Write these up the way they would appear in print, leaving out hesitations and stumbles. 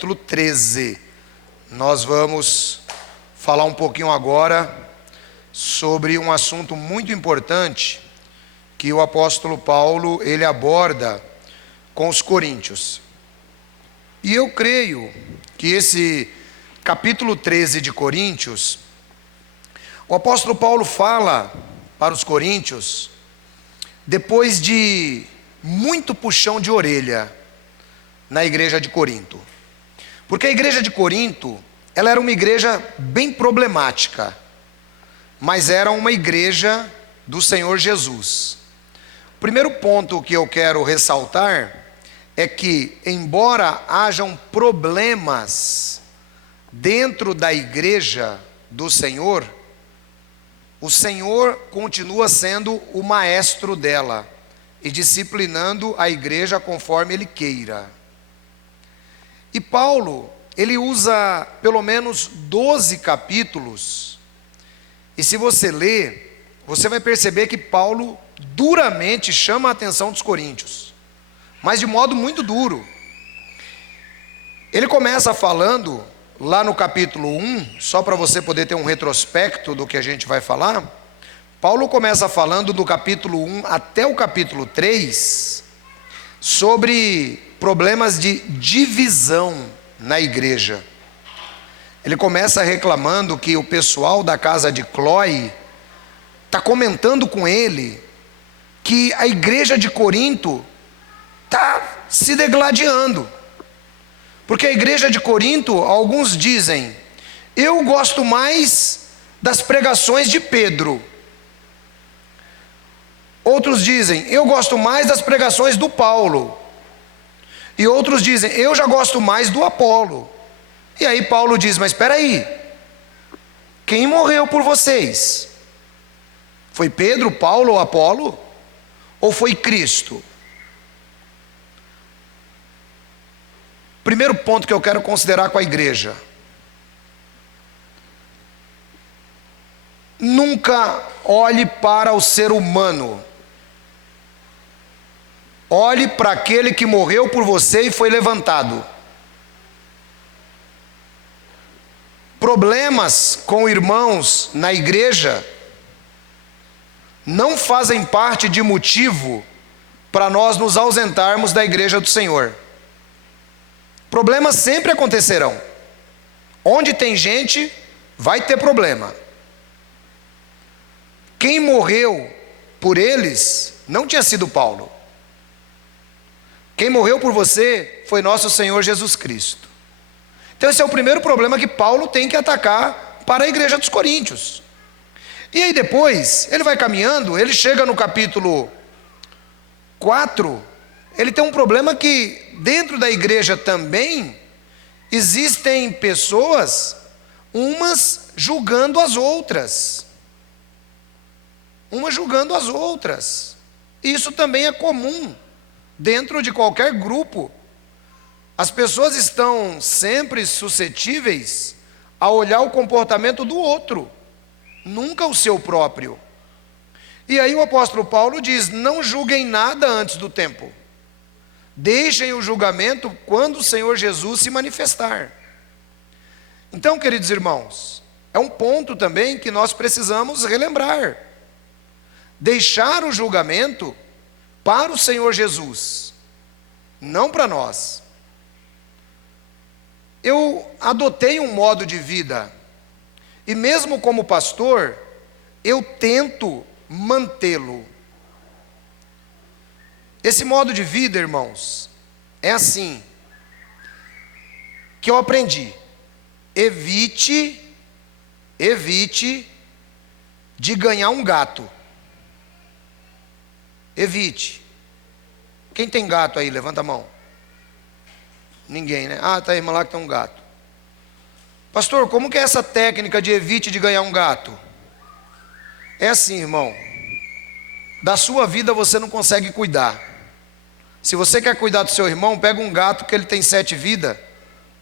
capítulo 13. Nós vamos falar um pouquinho agora sobre um assunto muito importante que o apóstolo Paulo ele aborda com os coríntios. E eu creio que esse capítulo 13 de Coríntios, o apóstolo Paulo fala para os coríntios depois de muito puxão de orelha na igreja de Corinto. Porque a igreja de Corinto, ela era uma igreja bem problemática, mas era uma igreja do Senhor Jesus. O primeiro ponto que eu quero ressaltar é que, embora hajam problemas dentro da igreja do Senhor, o Senhor continua sendo o maestro dela e disciplinando a igreja conforme Ele queira. E Paulo, ele usa pelo menos 12 capítulos, e se você ler, você vai perceber que Paulo duramente chama a atenção dos coríntios, mas de modo muito duro. Ele começa falando, lá no capítulo 1, só para você poder ter um retrospecto do que a gente vai falar, Paulo começa falando do capítulo 1 até o capítulo 3, sobre problemas de divisão na igreja. Ele começa reclamando que o pessoal da casa de Cloe está comentando com ele que a igreja de Corinto está se degladiando. Porque a igreja de Corinto, alguns dizem, eu gosto mais das pregações de Pedro. Outros dizem, eu gosto mais das pregações do Paulo. E outros dizem, eu já gosto mais do Apolo. E aí Paulo diz, mas espera aí, quem morreu por vocês? Foi Pedro, Paulo ou Apolo? Ou foi Cristo? Primeiro ponto que eu quero considerar com a igreja: nunca olhe para o ser humano, olhe para aquele que morreu por você e foi levantado. Problemas com irmãos na igreja não fazem parte de motivo para nós nos ausentarmos da igreja do Senhor. Problemas sempre acontecerão. Onde tem gente, vai ter problema. Quem morreu por eles não tinha sido Paulo. Quem morreu por você foi nosso Senhor Jesus Cristo. Então esse é o primeiro problema que Paulo tem que atacar para a igreja dos coríntios. E aí depois, ele vai caminhando, ele chega no capítulo 4, ele tem um problema que dentro da igreja também existem pessoas, umas julgando as outras. Umas julgando as outras. Isso também é comum dentro de qualquer grupo. As pessoas estão sempre suscetíveis a olhar o comportamento do outro, nunca o seu próprio. E aí o apóstolo Paulo diz, não julguem nada antes do tempo. Deixem o julgamento quando o Senhor Jesus se manifestar. Então, queridos irmãos, é um ponto também que nós precisamos relembrar. Deixar o julgamento para o Senhor Jesus, não para nós. Eu adotei um modo de vida, e mesmo como pastor, eu tento mantê-lo. Esse modo de vida, irmãos, é assim, que eu aprendi: evite de ganhar um gato. Evite. Quem tem gato aí? Levanta a mão. Ninguém, né? Ah, tá a irmã lá que tem um gato. Pastor, como que é essa técnica de evite de ganhar um gato? É assim, irmão. Da sua vida você não consegue cuidar. Se você quer cuidar do seu irmão, pega um gato que ele tem 7 vidas.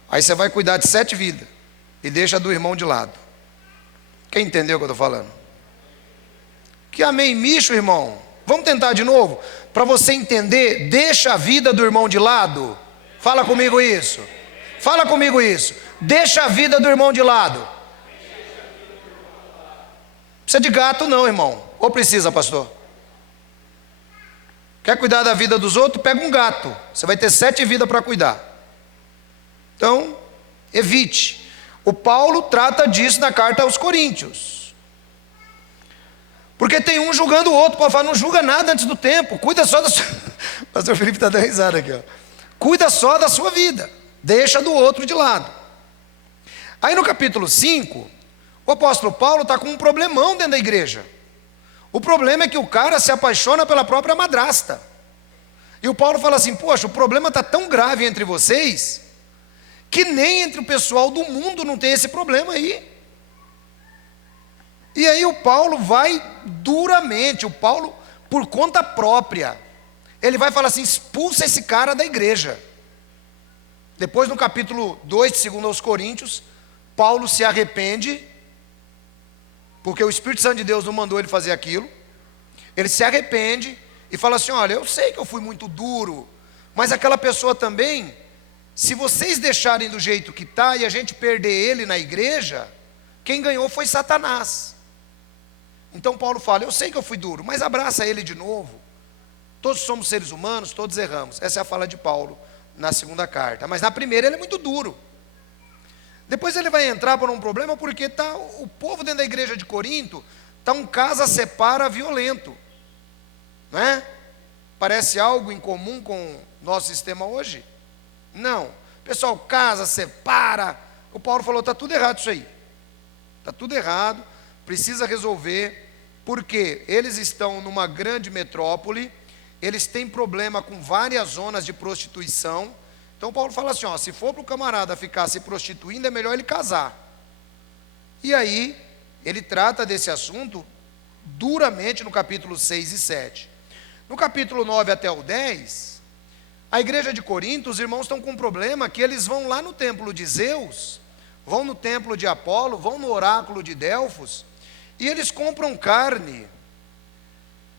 Aí você vai cuidar de 7 vidas. E deixa a do irmão de lado. Quem entendeu o que eu estou falando? Que amém, micho, irmão. Vamos tentar de novo? Para você entender, deixa a vida do irmão de lado. Fala comigo isso. Fala comigo isso. Deixa a vida do irmão de lado. Precisa de gato não, irmão. Ou precisa, pastor? Quer cuidar da vida dos outros? Pega um gato. Você vai ter 7 vidas para cuidar. Então, evite. O Paulo trata disso na carta aos Coríntios. Porque tem um julgando o outro. Paulo fala, não julga nada antes do tempo. Cuida só da sua... O pastor Felipe está dando risada aqui, ó. Cuida só da sua vida. Deixa do outro de lado. Aí no capítulo 5, o apóstolo Paulo está com um problemão dentro da igreja. O problema é que o cara se apaixona pela própria madrasta. E o Paulo fala assim, poxa, o problema está tão grave entre vocês, que nem entre o pessoal do mundo não tem esse problema aí. E aí o Paulo vai duramente, o Paulo, por conta própria, ele vai falar assim, expulsa esse cara da igreja. Depois no capítulo 2 de 2 aos Coríntios, Paulo se arrepende, porque o Espírito Santo de Deus não mandou ele fazer aquilo. Ele se arrepende e fala assim, olha, eu sei que eu fui muito duro, mas aquela pessoa também, se vocês deixarem do jeito que está e a gente perder ele na igreja, quem ganhou foi Satanás. Então Paulo fala, eu sei que eu fui duro, mas abraça ele de novo. Todos somos seres humanos, todos erramos. Essa é a fala de Paulo na segunda carta. Mas na primeira ele é muito duro. Depois ele vai entrar por um problema porque tá, o povo dentro da igreja de Corinto está um casa-separa violento. Não é? Parece algo em comum com o nosso sistema hoje? Não. Pessoal, casa, separa. O Paulo falou, está tudo errado isso aí. Está tudo errado, precisa resolver, porque eles estão numa grande metrópole, eles têm problema com várias zonas de prostituição. Então Paulo fala assim, ó, se for para o camarada ficar se prostituindo, é melhor ele casar. E aí, ele trata desse assunto duramente no capítulo 6 e 7. No capítulo 9 até o 10, a igreja de Corinto, os irmãos estão com um problema que eles vão lá no templo de Zeus, vão no templo de Apolo, vão no oráculo de Delfos, e eles compram carne.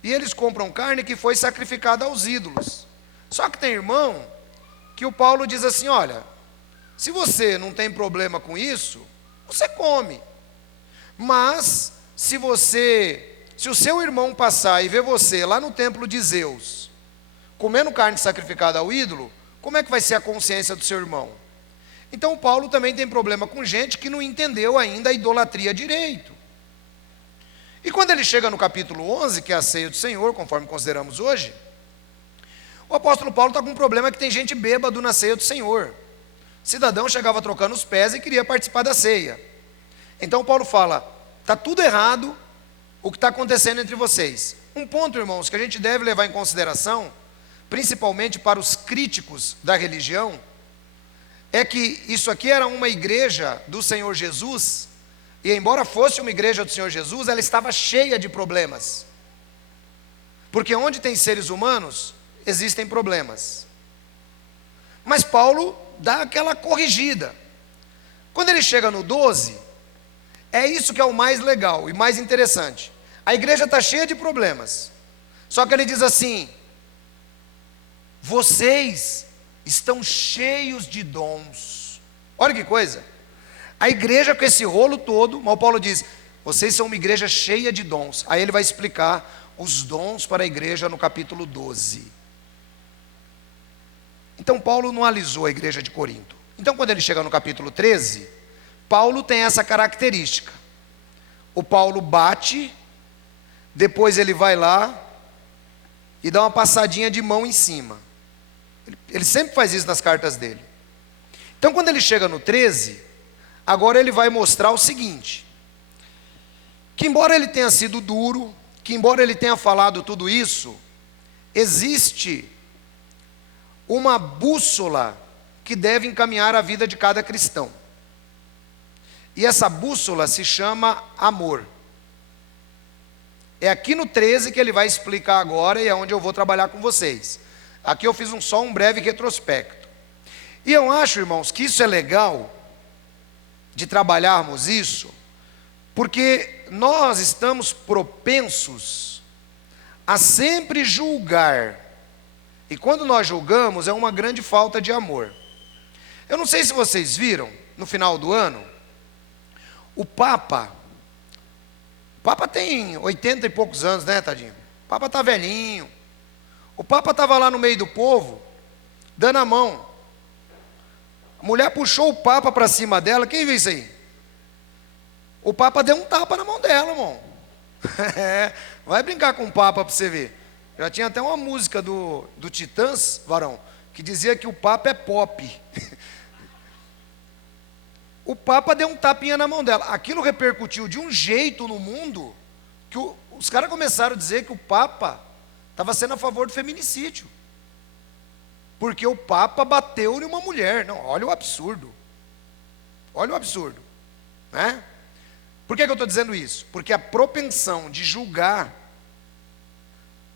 E eles compram carne que foi sacrificada aos ídolos. Só que tem irmão que o Paulo diz assim, olha, se você não tem problema com isso, você come. Mas se o seu irmão passar e ver você lá no templo de Zeus, comendo carne sacrificada ao ídolo, como é que vai ser a consciência do seu irmão? Então Paulo também tem problema com gente que não entendeu ainda a idolatria direito. E quando ele chega no capítulo 11, que é a ceia do Senhor, conforme consideramos hoje, o apóstolo Paulo está com um problema que tem gente bêbado na ceia do Senhor. O cidadão chegava trocando os pés e queria participar da ceia. Então Paulo fala, está tudo errado o que está acontecendo entre vocês. Um ponto, irmãos, que a gente deve levar em consideração, principalmente para os críticos da religião, é que isso aqui era uma igreja do Senhor Jesus, e embora fosse uma igreja do Senhor Jesus, ela estava cheia de problemas. Porque onde tem seres humanos, existem problemas. Mas Paulo dá aquela corrigida. Quando ele chega no 12, é isso que é o mais legal e mais interessante. A igreja está cheia de problemas. Só que ele diz assim, vocês estão cheios de dons. Olha que coisa. A igreja com esse rolo todo, mas o Paulo diz, vocês são uma igreja cheia de dons. Aí ele vai explicar os dons para a igreja no capítulo 12. Então Paulo não alisou a igreja de Corinto. Então quando ele chega no capítulo 13, Paulo tem essa característica. O Paulo bate, depois ele vai lá e dá uma passadinha de mão em cima. Ele sempre faz isso nas cartas dele. Então quando ele chega no 13, agora ele vai mostrar o seguinte, que embora ele tenha sido duro, que embora ele tenha falado tudo isso, existe uma bússola que deve encaminhar a vida de cada cristão. E essa bússola se chama amor. É aqui no 13 que ele vai explicar agora e é onde eu vou trabalhar com vocês. Aqui eu fiz só um breve retrospecto. E eu acho, irmãos, que isso é legal de trabalharmos isso, porque nós estamos propensos a sempre julgar. E quando nós julgamos, é uma grande falta de amor. Eu não sei se vocês viram, no final do ano, o Papa tem 80 e poucos anos, né, tadinho? O Papa está velhinho. O Papa estava lá no meio do povo, dando a mão. A mulher puxou o Papa para cima dela. Quem viu isso aí? O Papa deu um tapa na mão dela, irmão. Vai brincar com o Papa para você ver. Já tinha até uma música do Titãs, varão, que dizia que o Papa é pop. O Papa deu um tapinha na mão dela. Aquilo repercutiu de um jeito no mundo que os caras começaram a dizer que o Papa estava sendo a favor do feminicídio. Porque o Papa bateu em uma mulher. Não, olha o absurdo. Olha o absurdo. Né? Por que eu estou dizendo isso? Porque a propensão de julgar,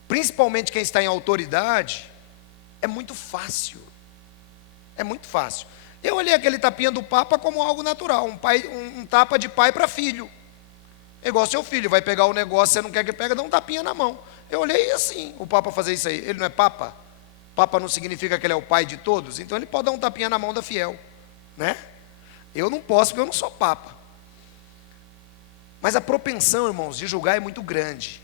principalmente quem está em autoridade, é muito fácil. É muito fácil. Eu olhei aquele tapinha do Papa como algo natural, um tapa de pai para filho. É igual seu filho, vai pegar o negócio, você não quer que pegue, dá um tapinha na mão. Eu olhei assim, o Papa fazer isso aí. Ele não é Papa? Papa não significa que ele é o pai de todos, então ele pode dar um tapinha na mão da fiel, né? Eu não posso porque eu não sou Papa. Mas a propensão, irmãos, de julgar é muito grande.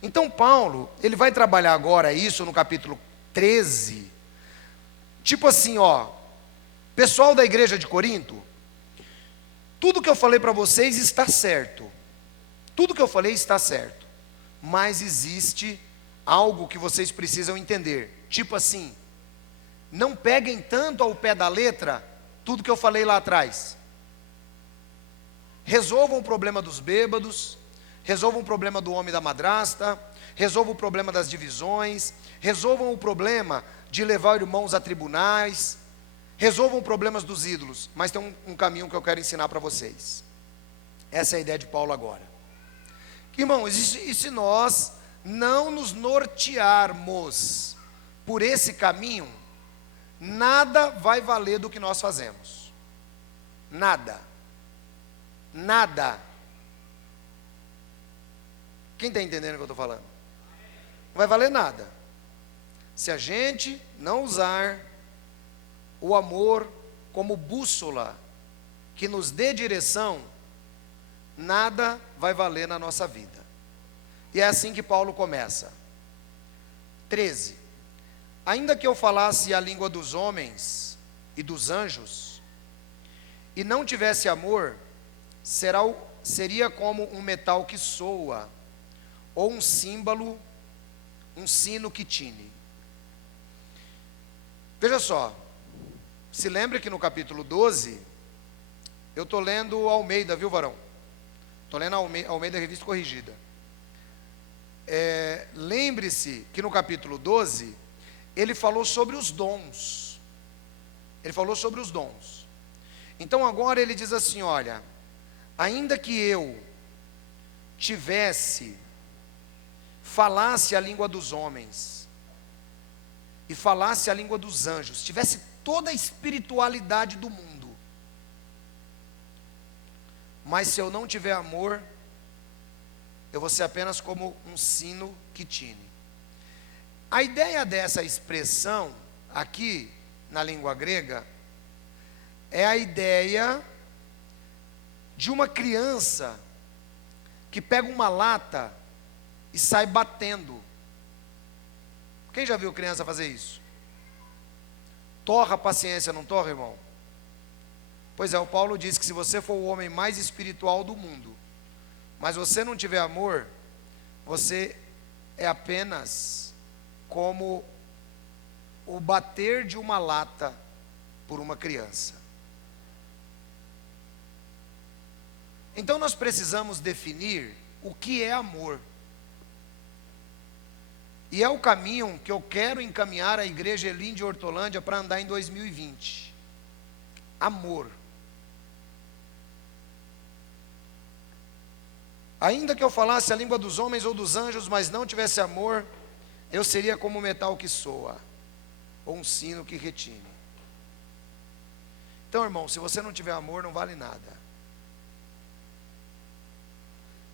Então Paulo, ele vai trabalhar agora isso no capítulo 13. Tipo assim, ó, pessoal da igreja de Corinto, tudo que eu falei para vocês está certo. Tudo que eu falei está certo. Mas existe algo que vocês precisam entender. Tipo assim, não peguem tanto ao pé da letra tudo que eu falei lá atrás. Resolvam o problema dos bêbados, resolvam o problema do homem e da madrasta, resolvam o problema das divisões, resolvam o problema de levar irmãos a tribunais, resolvam problemas dos ídolos. Mas tem um caminho que eu quero ensinar para vocês. Essa é a ideia de Paulo agora. Que, irmãos, e se nós não nos nortearmos por esse caminho, nada vai valer do que nós fazemos. Nada. Nada. Quem está entendendo o que eu estou falando? Não vai valer nada. Se a gente não usar o amor como bússola que nos dê direção, nada vai valer na nossa vida. E é assim que Paulo começa. 13. Ainda que eu falasse a língua dos homens e dos anjos, e não tivesse amor, seria como um metal que soa, ou um símbolo, um sino que tine. Veja só, se lembre que no capítulo 12, eu estou lendo Almeida, viu, varão? Estou lendo Almeida Revista Corrigida. Lembre-se que no capítulo 12, ele falou sobre os dons. Ele falou sobre os dons. Então agora ele diz assim, olha, ainda que eu falasse a língua dos homens, e falasse a língua dos anjos, tivesse toda a espiritualidade do mundo, mas se eu não tiver amor, eu vou ser apenas como um sino que tine. A ideia dessa expressão, aqui na língua grega, é a ideia de uma criança que pega uma lata e sai batendo. Quem já viu criança fazer isso? Torra a paciência, não torra, irmão? Pois é, o Paulo diz que se você for o homem mais espiritual do mundo, mas você não tiver amor, você é apenas como o bater de uma lata por uma criança. Então nós precisamos definir o que é amor. E é o caminho que eu quero encaminhar a igreja Elim de Hortolândia para andar em 2020. Amor. Ainda que eu falasse a língua dos homens ou dos anjos, mas não tivesse amor, eu seria como um metal que soa, ou um sino que retine. Então, irmão, se você não tiver amor, não vale nada.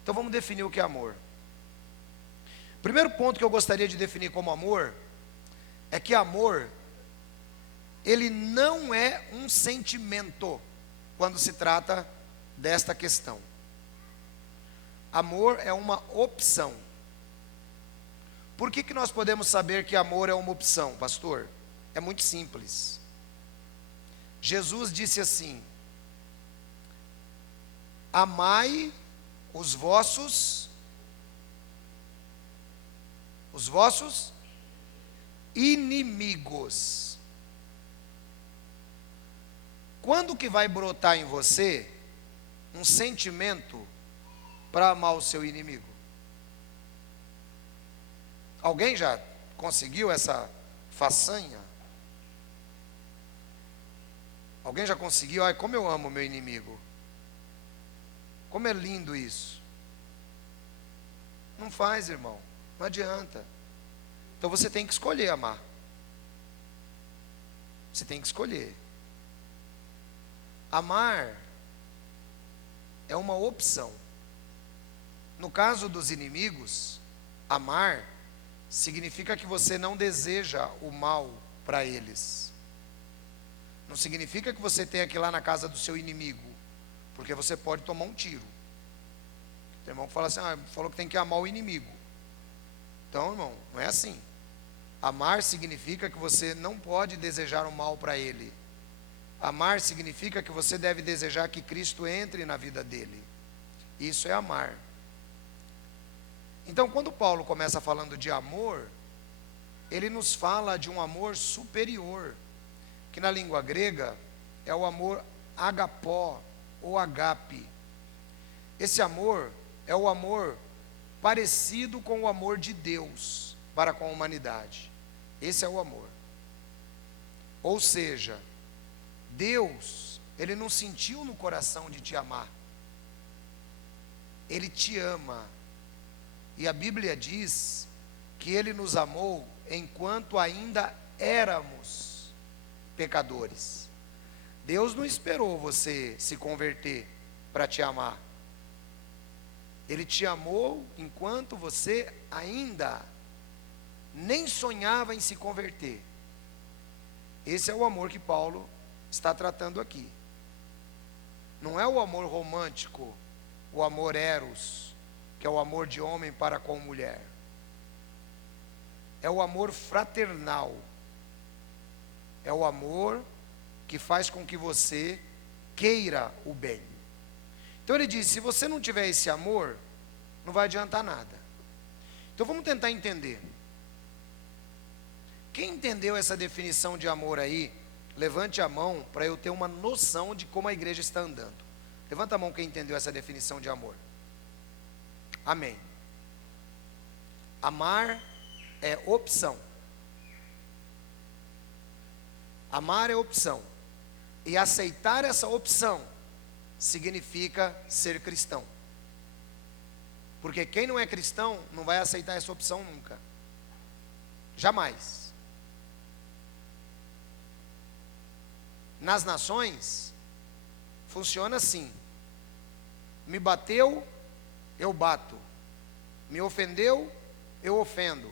Então vamos definir o que é amor. Primeiro ponto que eu gostaria de definir como amor, é que amor ele não é um sentimento quando se trata desta questão. Amor é uma opção. Por que nós podemos saber que amor é uma opção, pastor? É muito simples. Jesus disse assim: amai os vossos inimigos. Quando que vai brotar em você um sentimento para amar o seu inimigo? Alguém já conseguiu essa façanha? Alguém já conseguiu? Ai, como eu amo o meu inimigo. Como é lindo isso. Não faz, irmão. Não adianta. Então você tem que escolher amar. Você tem que escolher. Amar é uma opção. No caso dos inimigos, amar significa que você não deseja o mal para eles. Não significa que você tenha que ir lá na casa do seu inimigo, porque você pode tomar um tiro. Tem irmão que fala assim: falou que tem que amar o inimigo. Então, irmão, não é assim. Amar significa que você não pode desejar o mal para ele. Amar significa que você deve desejar que Cristo entre na vida dele. Isso é amar. Então, quando Paulo começa falando de amor, ele nos fala de um amor superior, que na língua grega é o amor agapó ou agape. Esse amor é o amor parecido com o amor de Deus para com a humanidade. Esse é o amor. Ou seja, Deus, ele não sentiu no coração de te amar. Ele te ama. E a Bíblia diz que ele nos amou enquanto ainda éramos pecadores. Deus não esperou você se converter para te amar. Ele te amou enquanto você ainda nem sonhava em se converter. Esse é o amor que Paulo está tratando aqui. Não é o amor romântico, o amor eros, que é o amor de homem para com mulher. É o amor fraternal. É o amor que faz com que você queira o bem. Então ele diz: se você não tiver esse amor, não vai adiantar nada. Então vamos tentar entender. Quem entendeu essa definição de amor aí, levante a mão para eu ter uma noção de como a igreja está andando. Levanta a mão quem entendeu essa definição de amor. Amém. Amar é opção. Amar é opção. E aceitar essa opção significa ser cristão. Porque quem não é cristão não vai aceitar essa opção nunca. Jamais. Nas nações, funciona assim: me bateu, eu bato. Me ofendeu, eu ofendo.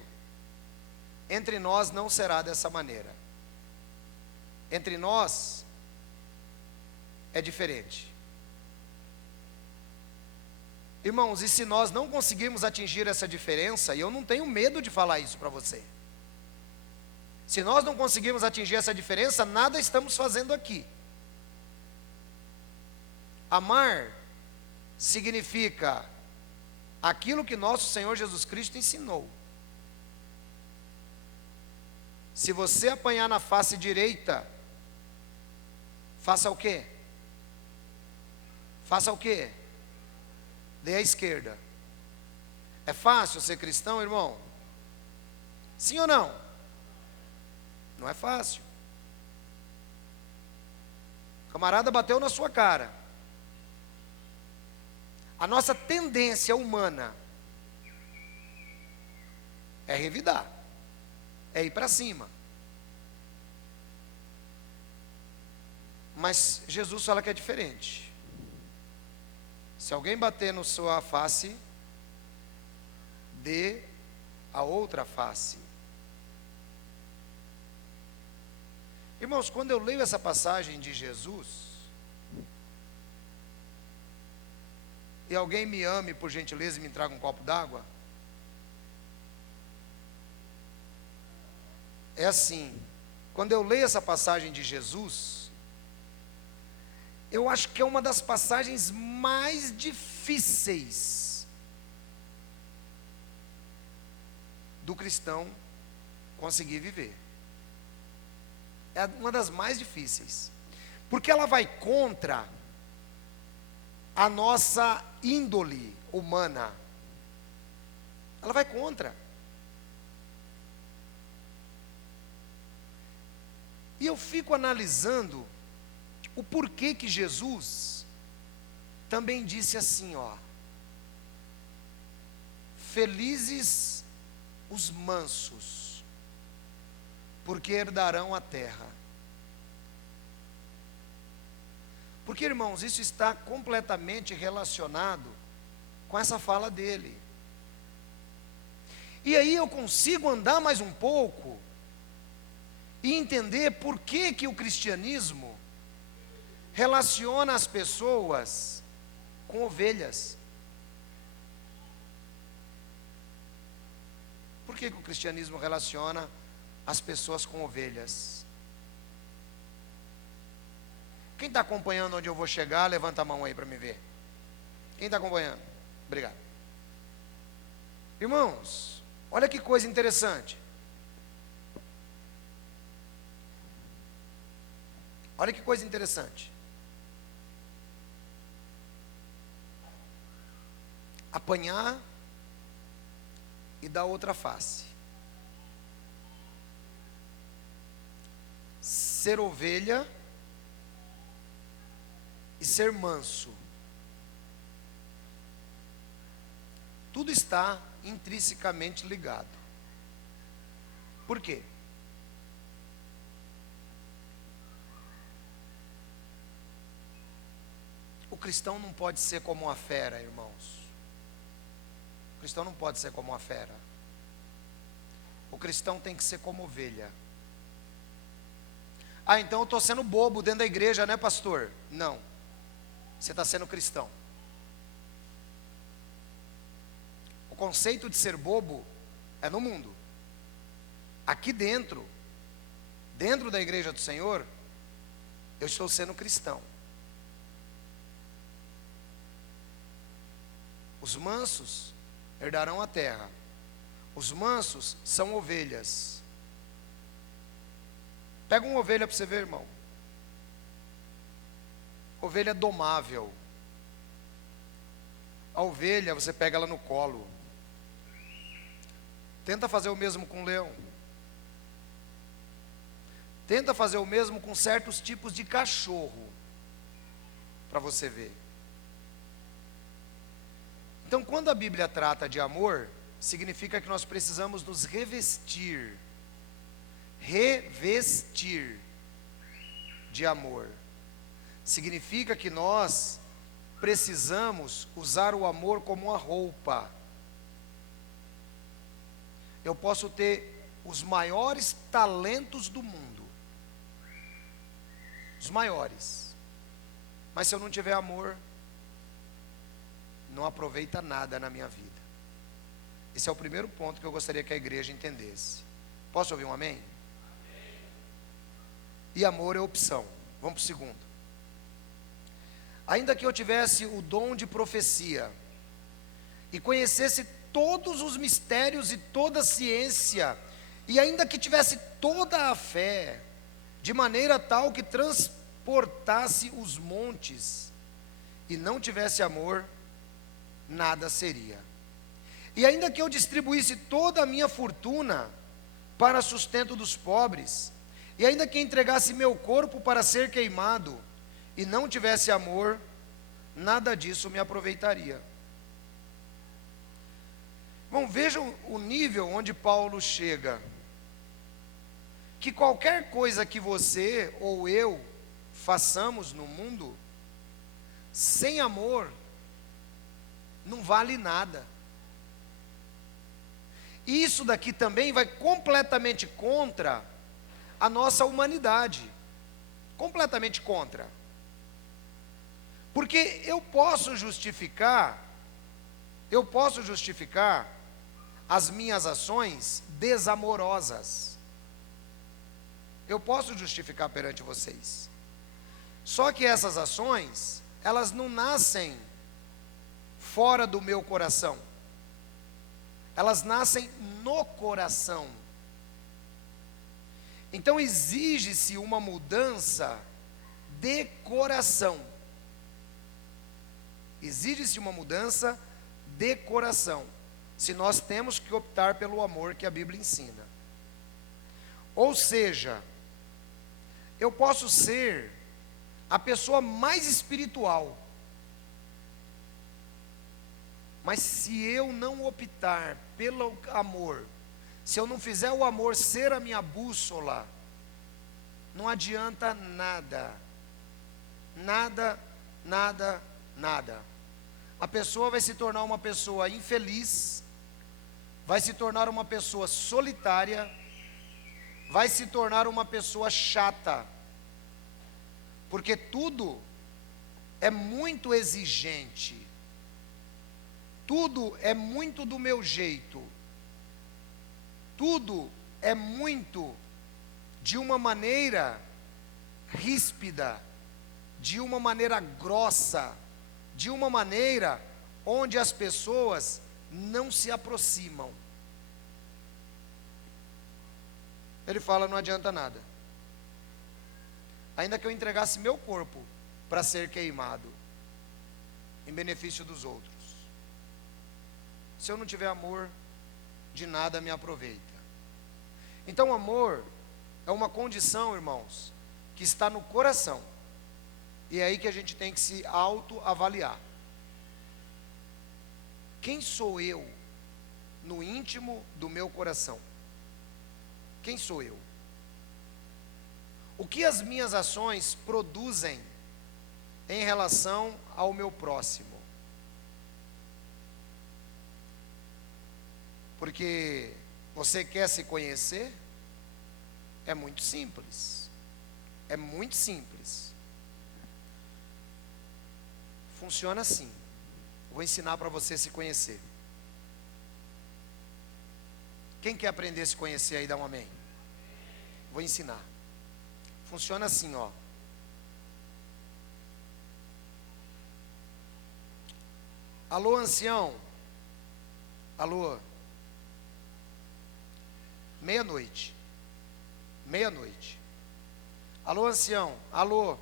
Entre nós não será dessa maneira. Entre nós é diferente. Irmãos, e se nós não conseguirmos atingir essa diferença, e eu não tenho medo de falar isso para você, se nós não conseguirmos atingir essa diferença, nada estamos fazendo aqui. Amar significa aquilo que nosso Senhor Jesus Cristo ensinou. Se você apanhar na face direita, faça o quê? Faça o quê? Dê à esquerda. É fácil ser cristão, irmão? Sim ou não? Não é fácil. O camarada bateu na sua cara. A nossa tendência humana é revidar, é ir para cima. Mas Jesus fala que é diferente. Se alguém bater na sua face, dê a outra face. Irmãos, quando eu leio essa passagem de Jesus, e alguém me ame, por gentileza, e me traga um copo d'água, é assim, quando eu leio essa passagem de Jesus, eu acho que é uma das passagens mais difíceis do cristão conseguir viver. É uma das mais difíceis, porque ela vai contra a nossa índole humana. Ela vai contra. E eu fico analisando o porquê que Jesus também disse assim, ó: felizes os mansos, porque herdarão a terra. Porque, irmãos, isso está completamente relacionado com essa fala dele. E aí eu consigo andar mais um pouco e entender por que que o cristianismo relaciona as pessoas com ovelhas. Por que que o cristianismo relaciona as pessoas com ovelhas? Quem está acompanhando onde eu vou chegar, levanta a mão aí para me ver. Quem está acompanhando? Obrigado. Irmãos, olha que coisa interessante. Olha que coisa interessante. Apanhar e dar outra face. Ser ovelha e ser manso. Tudo está intrinsecamente ligado. Por quê? O cristão não pode ser como uma fera, irmãos. O cristão não pode ser como uma fera. O cristão tem que ser como ovelha. Ah, então eu estou sendo bobo dentro da igreja, né, pastor? Não. Você está sendo cristão. O conceito de ser bobo é no mundo. Aqui dentro da igreja do Senhor, eu estou sendo cristão. Os mansos herdarão a terra. Os mansos são ovelhas. Pega uma ovelha para você ver, irmão. Ovelha domável. A ovelha, você pega ela no colo. Tenta fazer o mesmo com o leão. Tenta fazer o mesmo com certos tipos de cachorro, para você ver. Então, quando a Bíblia trata de amor, significa que nós precisamos nos revestir de amor. Significa que nós precisamos usar o amor como uma roupa. Eu posso ter os maiores talentos do mundo, os maiores, mas se eu não tiver amor, não aproveita nada na minha vida. Esse é o primeiro ponto que eu gostaria que a igreja entendesse. Posso ouvir um amém? Amém. E amor é opção. Vamos para o segundo. Ainda que eu tivesse o dom de profecia e conhecesse todos os mistérios e toda a ciência, e ainda que tivesse toda a fé, de maneira tal que transportasse os montes, e não tivesse amor, nada seria. E ainda que eu distribuísse toda a minha fortuna para sustento dos pobres, e ainda que entregasse meu corpo para ser queimado, e não tivesse amor, nada disso me aproveitaria. Bom, vejam o nível onde Paulo chega. Que qualquer coisa que você ou eu façamos no mundo, sem amor, não vale nada. E isso daqui também vai completamente contra a nossa humanidade, completamente contra. Porque eu posso justificar as minhas ações desamorosas. Eu posso justificar perante vocês. Só que essas ações, elas não nascem fora do meu coração. Elas nascem no coração. Então exige-se uma mudança de coração. Exige-se uma mudança de coração, se nós temos que optar pelo amor que a Bíblia ensina. Ou seja, eu posso ser a pessoa mais espiritual, mas se eu não optar pelo amor, se eu não fizer o amor ser a minha bússola, não adianta nada. Nada, nada, nada. A pessoa vai se tornar uma pessoa infeliz, vai se tornar uma pessoa solitária, vai se tornar uma pessoa chata, porque tudo é muito exigente, tudo é muito do meu jeito, tudo é muito de uma maneira ríspida, de uma maneira grossa, de uma maneira onde as pessoas não se aproximam. Ele fala, não adianta nada. Ainda que eu entregasse meu corpo para ser queimado, em benefício dos outros, se eu não tiver amor, de nada me aproveita. Então amor é uma condição, irmãos, que está no coração. E é aí que a gente tem que se autoavaliar. Quem sou eu no íntimo do meu coração? Quem sou eu? O que as minhas ações produzem em relação ao meu próximo? Porque você quer se conhecer? É muito simples. É muito simples. Funciona assim. Vou ensinar para você se conhecer. Quem quer aprender a se conhecer aí, dá um amém. Vou ensinar. Funciona assim, ó. Alô, ancião. Alô. Meia-noite. Meia-noite. Alô, ancião. Alô.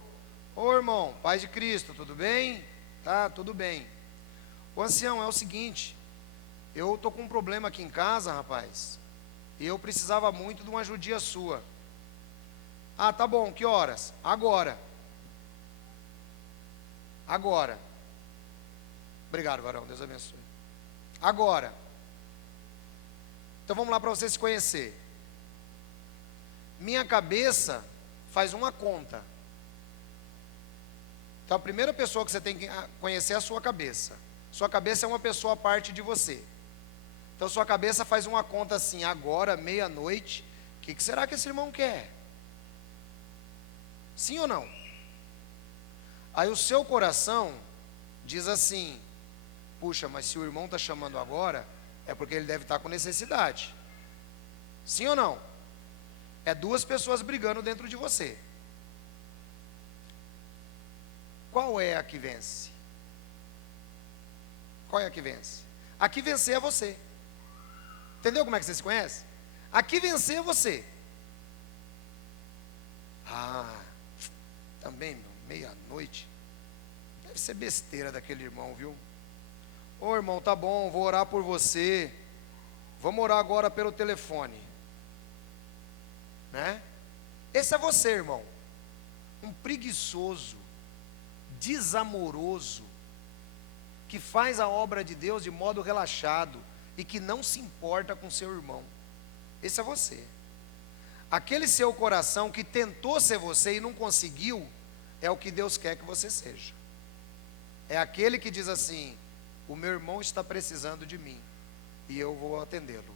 Ô, irmão, paz de Cristo, tudo bem? Tá, tudo bem. Ô, ancião, é o seguinte, eu estou com um problema aqui em casa, rapaz, e eu precisava muito de uma ajudia sua. Ah, tá bom, que horas? Agora. Agora. Obrigado, varão, Deus abençoe. Agora. Então vamos lá para você se conhecer. Minha cabeça faz uma conta. Então a primeira pessoa que você tem que conhecer é a sua cabeça. Sua cabeça é uma pessoa à parte de você. Então sua cabeça faz uma conta assim, agora, meia-noite, o que será que esse irmão quer? Sim ou não? Aí o seu coração diz assim, puxa, mas se o irmão está chamando agora, é porque ele deve estar com necessidade. Sim ou não? É duas pessoas brigando dentro de você. Qual é a que vence? Qual é a que vence? A que vencer é você. Entendeu como é que você se conhece? A que vencer é você. Ah, também, meu, meia-noite. Deve ser besteira daquele irmão, viu? Ô irmão, tá bom, vou orar por você. Vamos orar agora pelo telefone. Né? Esse é você, irmão. Um preguiçoso, desamoroso, que faz a obra de Deus de modo relaxado e que não se importa com seu irmão. Esse é você. Aquele seu coração que tentou ser você e não conseguiu, é o que Deus quer que você seja. É aquele que diz assim, o meu irmão está precisando de mim e eu vou atendê-lo.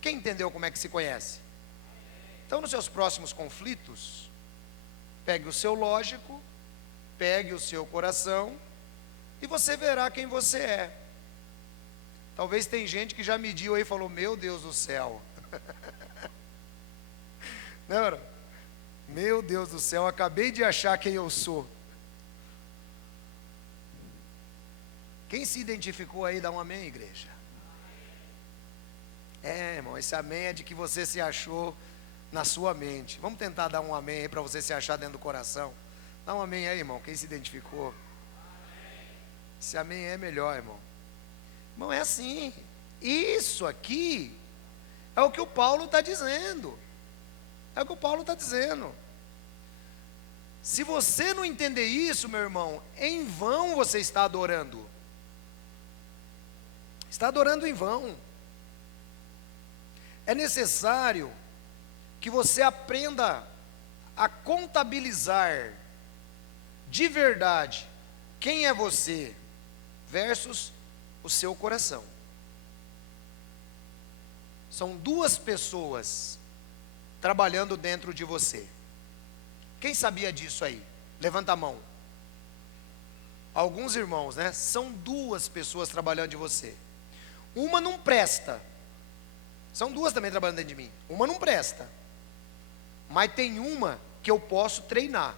Quem entendeu como é que se conhece? Então, nos seus próximos conflitos, pegue o seu lógico, pegue o seu coração, e você verá quem você é. Talvez tem gente que já mediu aí e falou, meu Deus do céu. Não, meu Deus do céu, acabei de achar quem eu sou. Quem se identificou aí, dá um amém, igreja. Irmão, esse amém é de que você se achou na sua mente. Vamos tentar dar um amém aí para você se achar dentro do coração. Dá um amém aí, irmão, quem se identificou. Esse amém é melhor, irmão. Irmão, é assim. Isso aqui é o que o Paulo está dizendo. É o que o Paulo está dizendo. Se você não entender isso, meu irmão, em vão você está adorando. Está adorando em vão. É necessário que você aprenda a contabilizar de verdade quem é você versus o seu coração. São duas pessoas trabalhando dentro de você. Quem sabia disso aí? Levanta a mão. Alguns irmãos, né? São duas pessoas trabalhando em você. Uma não presta. São duas também trabalhando dentro de mim. Uma não presta. Mas tem uma que eu posso treinar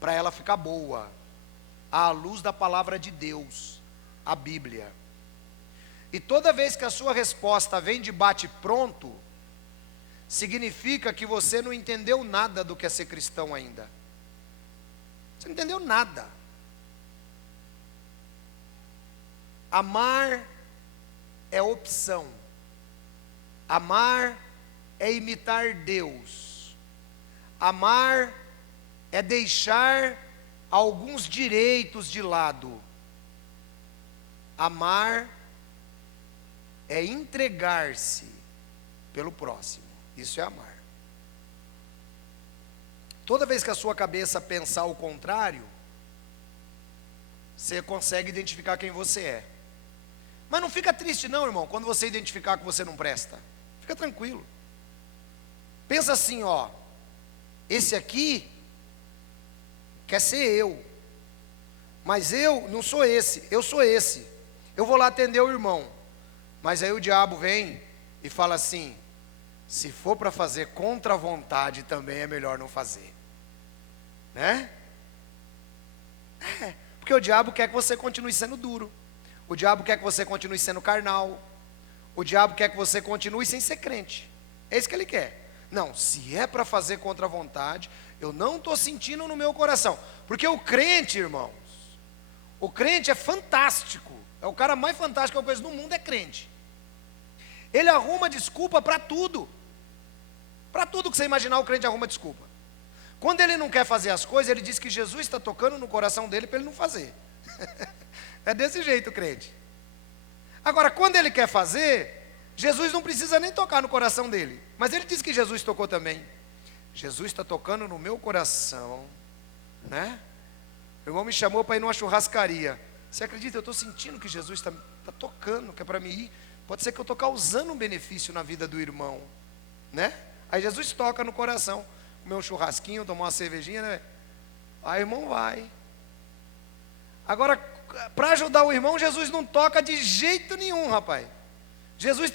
para ela ficar boa, à luz da palavra de Deus, a Bíblia. E toda vez que a sua resposta vem de bate-pronto, significa que você não entendeu nada do que é ser cristão ainda. Você não entendeu nada. Amar é opção. Amar é imitar Deus. Amar é deixar alguns direitos de lado. Amar é entregar-se pelo próximo. Isso é amar. Toda vez que a sua cabeça pensar o contrário, você consegue identificar quem você é. Mas não fica triste não, irmão, quando você identificar que você não presta. Fica tranquilo. Pensa assim, ó. Esse aqui quer ser eu. Mas eu não sou esse, eu sou esse. Eu vou lá atender o irmão. Mas aí o diabo vem e fala assim: se for para fazer contra a vontade, também é melhor não fazer. Né? Porque o diabo quer que você continue sendo duro. O diabo quer que você continue sendo carnal. O diabo quer que você continue sem ser crente. É isso que ele quer. Não, se é para fazer contra a vontade, eu não estou sentindo no meu coração. Porque o crente, irmãos, o crente é fantástico. É o cara mais fantástico que eu conheço no mundo, é crente. Ele arruma desculpa para tudo. Para tudo que você imaginar, o crente arruma desculpa. Quando ele não quer fazer as coisas, ele diz que Jesus está tocando no coração dele para ele não fazer. É desse jeito o crente. Agora, quando ele quer fazer, Jesus não precisa nem tocar no coração dele. Mas ele diz que Jesus tocou também. Jesus está tocando no meu coração, né? O irmão me chamou para ir numa churrascaria. Você acredita? Eu estou sentindo que Jesus está tocando, que é para mim ir. Pode ser que eu estou causando um benefício na vida do irmão, né? Aí Jesus toca no coração. Comer um churrasquinho, tomar uma cervejinha, né? Aí o irmão vai. Agora, para ajudar o irmão, Jesus não toca de jeito nenhum, rapaz. Jesus